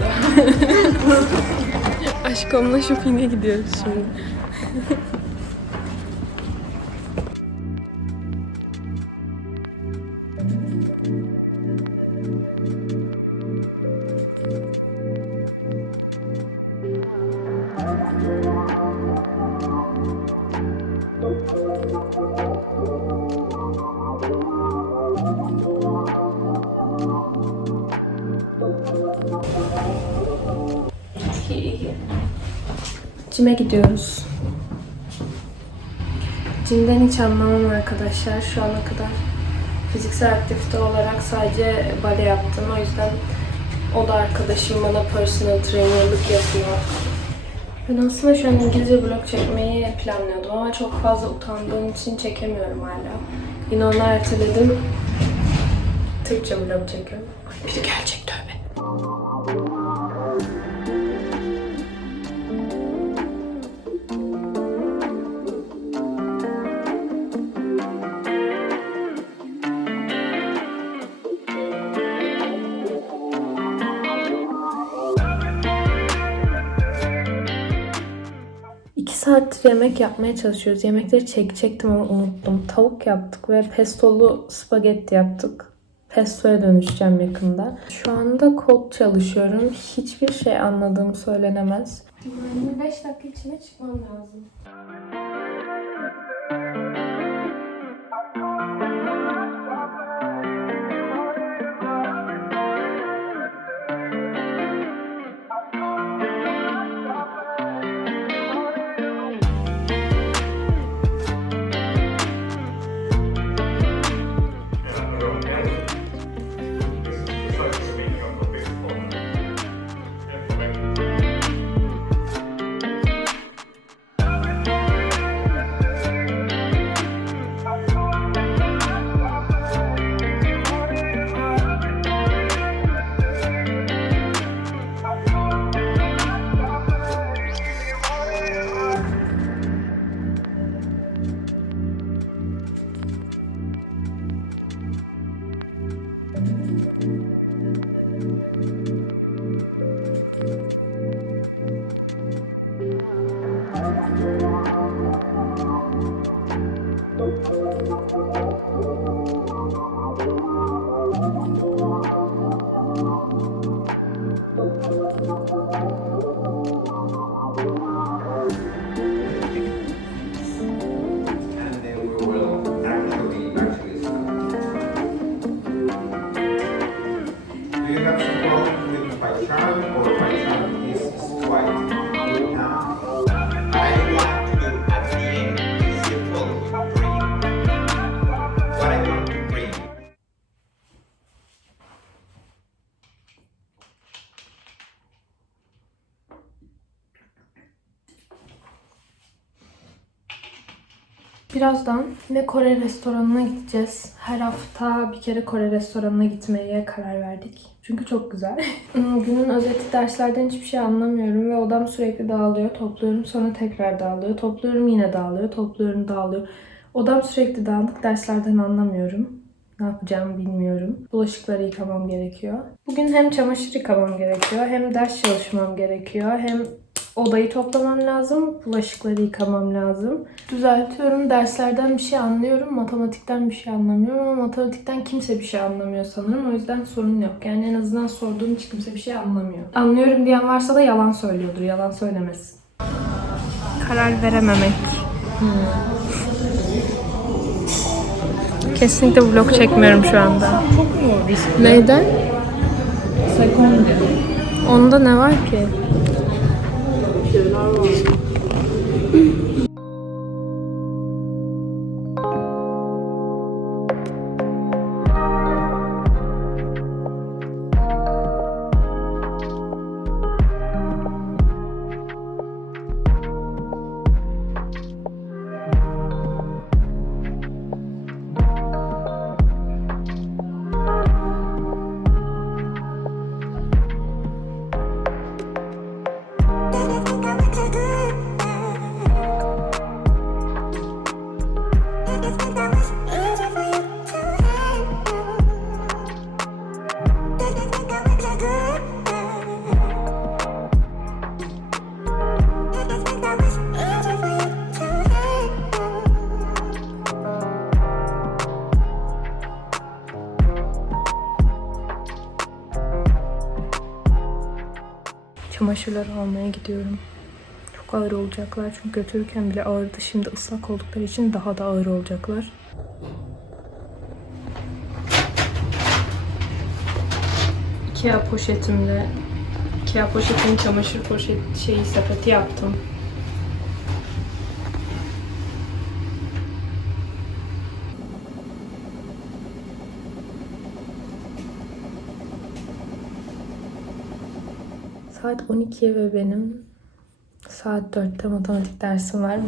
shopping'e gidiyor aşk böyle. Aşkımla shopping'e gidiyoruz şimdi. Cime gidiyoruz. Cimden hiç anlamam arkadaşlar. Şu ana kadar fiziksel aktivite olarak sadece bale yaptım. O yüzden o da arkadaşım bana personal trainerlık yapıyor. Ben aslında şu an İngilizce vlog çekmeyi planlıyordum ama çok fazla utandığım için çekemiyorum hala. Yine onu erteledim. Türkçe vlog çekiyorum. Biri gelecek tövbe. Saattir yemek yapmaya çalışıyoruz. Yemekleri çekecektim ama unuttum. Tavuk yaptık ve pestolu spagetti yaptık. Pesto'ya dönüşeceğim yakında. Şu anda kod çalışıyorum. Hiçbir şey anladığım söylenemez. 25 dakika içinde çıkmam lazım. Birazdan yine Kore restoranına gideceğiz. Her hafta bir kere Kore restoranına gitmeye karar verdik. Çünkü çok güzel. Günün özeti derslerden hiçbir şey anlamıyorum ve odam sürekli dağılıyor. Topluyorum sonra tekrar dağılıyor. Topluyorum yine dağılıyor. Topluyorum dağılıyor. Odam sürekli dağınık. Derslerden anlamıyorum. Ne yapacağımı bilmiyorum. Bulaşıkları yıkamam gerekiyor. Bugün hem çamaşır yıkamam gerekiyor, hem ders çalışmam gerekiyor, hem odayı toplamam lazım, bulaşıkları yıkamam lazım. Düzeltiyorum, derslerden bir şey anlıyorum, matematikten bir şey anlamıyorum ama matematikten kimse bir şey anlamıyor sanırım. O yüzden sorun yok. Yani en azından sorduğum hiç kimse bir şey anlamıyor. Anlıyorum diyen varsa da yalan söylüyordur, yalan söylemesin. Karar verememek. Kesinlikle vlog çekmiyorum şu anda. Çok mu riskli? Neyden? Sekon Onda ne var ki? Çamaşırları almaya gidiyorum. Çok ağır olacaklar çünkü götürürken bile ağırdı. Şimdi ıslak oldukları için daha da ağır olacaklar. Ikea poşetimle Ikea poşetin çamaşır poşet şeyi sepeti yaptım. Saat 12 ve benim saat 4'te matematik dersim var.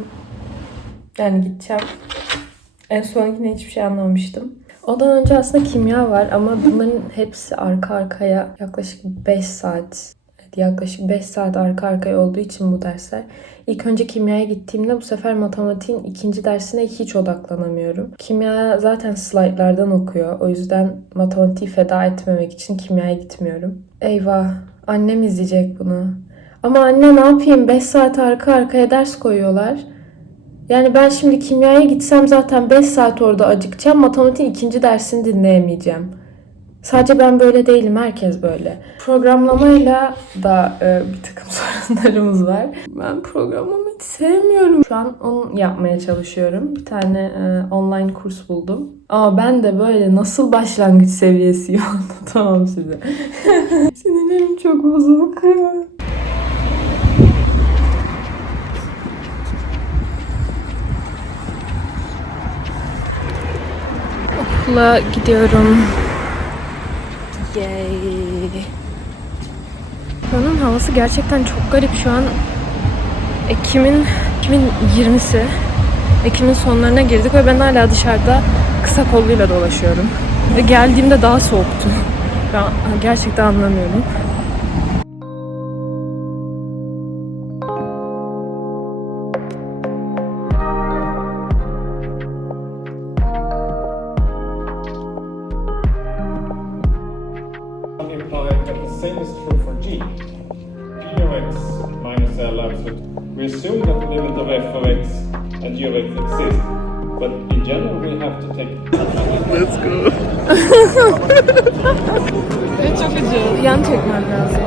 Yani gideceğim. En sonkine hiçbir şey anlamamıştım. Ondan önce aslında kimya var ama bunların hepsi arka arkaya yaklaşık 5 saat yaklaşık 5 saat arka arkaya olduğu için bu dersler. İlk önce kimyaya gittiğimde bu sefer matematiğin ikinci dersine hiç odaklanamıyorum. Kimya zaten slaytlardan okuyor. O yüzden matematiği feda etmemek için kimyaya gitmiyorum. Eyvah annem izleyecek bunu. Ama anne ne yapayım 5 saat arka arkaya ders koyuyorlar. Yani ben şimdi kimyaya gitsem zaten 5 saat orada acıkacağım. Matematiğin ikinci dersini dinleyemeyeceğim. Sadece ben böyle değilim. Herkes böyle. Programlamayla da e, bir takım sorunlarımız var. Ben programlamayı sevmiyorum. Şu an onu yapmaya çalışıyorum. Bir tane e, online kurs buldum. Ama ben de böyle nasıl başlangıç seviyesi anlatamam size. Sinirlerim çok bozuk. Okula gidiyorum. Yay. Buranın havası gerçekten çok garip şu an. Ekim'in Ekim'in 20'si. Ekim'in sonlarına girdik ve ben hala dışarıda kısa kolluyla dolaşıyorum. Ve geldiğimde daha soğuktu. Ben gerçekten anlamıyorum. The limit of f of x and g of x exist, but in general we have to take Çok acı. Yan çekmem lazım.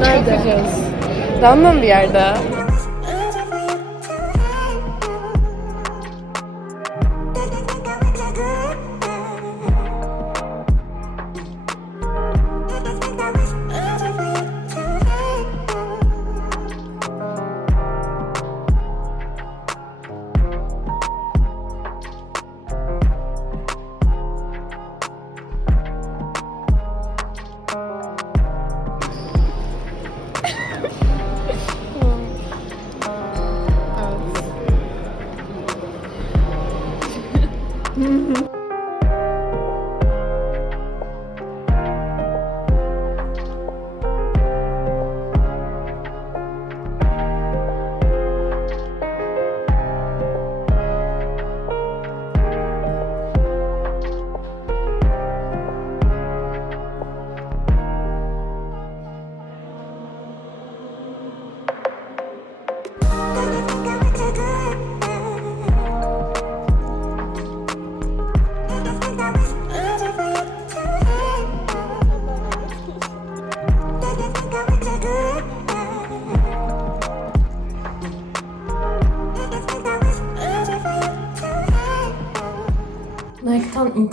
Nerede? Yapacağız. Random bir yerde.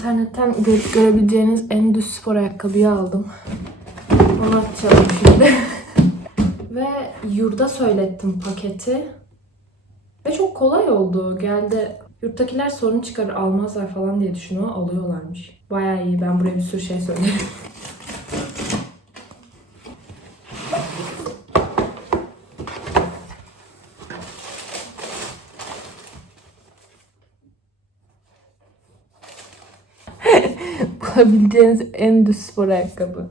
İnternetten görüp görebileceğiniz en düz spor ayakkabıyı aldım. Onu açacağım şimdi. Ve yurda söylettim paketi. Ve çok kolay oldu. Geldi. Yurttakiler sorun çıkarır almazlar falan diye düşünüyor. Alıyorlarmış. Bayağı iyi. Ben buraya bir sürü şey söyledim. Bulabileceğiniz en düz spor ayakkabı.